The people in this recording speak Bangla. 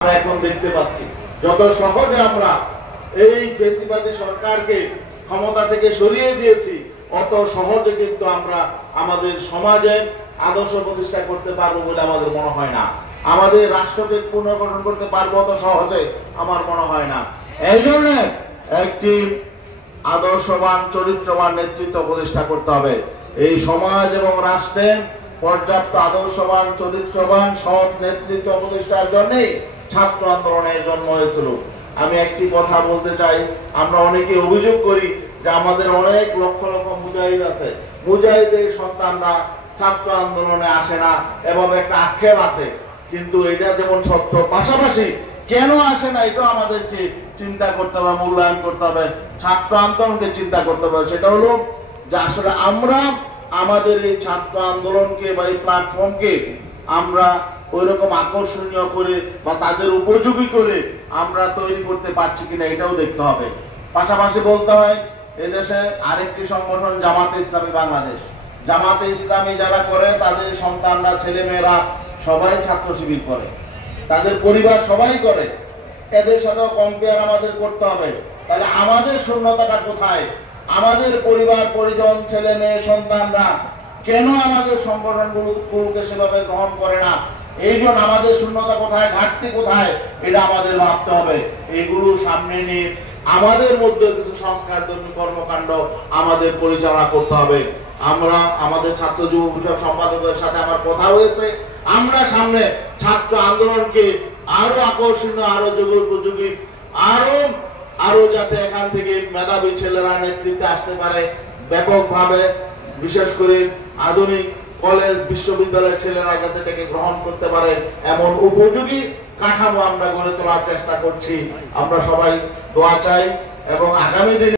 আমরা এখন দেখতে পাচ্ছি যত সহজে আমরা এই ফেসিবাদী সরকারকে ক্ষমতা থেকে সরিয়ে দিয়েছি, অত সহজে কিন্তু আমরা আমাদের সমাজে আদর্শ প্রতিষ্ঠা করতে পারবো বলে আমাদের মনে হয় না। আমাদের রাষ্ট্রকে পুনর্গঠন করতে পারবো অত সহজে আমার মনে হয় না। এই জন্য একটি আদর্শবান চরিত্রবান নেতৃত্ব প্রতিষ্ঠা করতে হবে। এই সমাজ এবং রাষ্ট্রে পর্যাপ্ত আদর্শবান চরিত্রবান সৎ নেতৃত্ব প্রতিষ্ঠার জন্যই ছাত্র আন্দোলনের জন্ম হয়েছিল। আমি একটি কথা বলতে চাই, আমরা অনেকে অভিযোগ করি যে আমাদের অনেক লক্ষ লক্ষ মুজাহিদ আছে, মুজাহিদের সন্তানরা ছাত্র আন্দোলনে আসে না এবং একটা আক্ষেপ আছে। কিন্তু এটা যেমন সত্য, পাশাপাশি কেন আসে না এটাও আমাদেরকে চিন্তা করতে হবে, মূল্যায়ন করতে হবে, ছাত্র আন্দোলনকে চিন্তা করতে হবে। সেটা হলো যে আসলে আমরা আমাদের এই ছাত্র আন্দোলনকে বা এই প্ল্যাটফর্মকে আমরা ওই রকম আকর্ষণীয় করে বা তাদের উপযোগী করে আমরা তৈরি করতে পারছি কিনা এটাও দেখতে হবে। পাশাপাশি বলতে হয় এদেশে আরেকটি সংগঠন জামাতে ইসলামী বাংলাদেশ, জামাতে ইসলামী যারা করে তাদের সন্তানরা ছেলে মেয়েরা সবাই ছাত্র শিবির করে, তাদের পরিবার সবাই করে। এদের সাথেও কম্পেয়ার আমাদের করতে হবে। তাহলে আমাদের শূন্যতাটা কোথায়? আমাদের পরিবার পরিজন ছেলে মেয়ে সন্তানরা কেন আমাদের সংগঠনগুলোকে সেভাবে গ্রহণ করে না? এই জন্য আমাদের শূন্যতা কোথায়, ঘাটতি কোথায়, এটা আমাদের ভাবতে হবে। এগুলো সামনে নিয়ে আমাদের মধ্যে কিছু সংস্কারধর্মী কর্মকাণ্ড আমাদের পরিচালনা করতে হবে। আমরা আমাদের ছাত্র যুব বিষয়ক সম্পাদকের সাথে আমার কথা হয়েছে, আমরা সামনে ছাত্র আন্দোলনকে আরো আকর্ষণীয়, আরো যুগোপযোগী, আরো যাতে এখান থেকে মেধাবী ছেলেরা নেতৃত্বে আসতে পারে ব্যাপকভাবে, বিশেষ করে আধুনিক কলেজ বিশ্ববিদ্যালয়ের ছেলেরা যাতে এটাকে গ্রহণ করতে পারে এমন উপযোগী কাঠামো আমরা গড়ে তোলার চেষ্টা করছি। আমরা সবাই দোয়া চাই এবং আগামী দিনে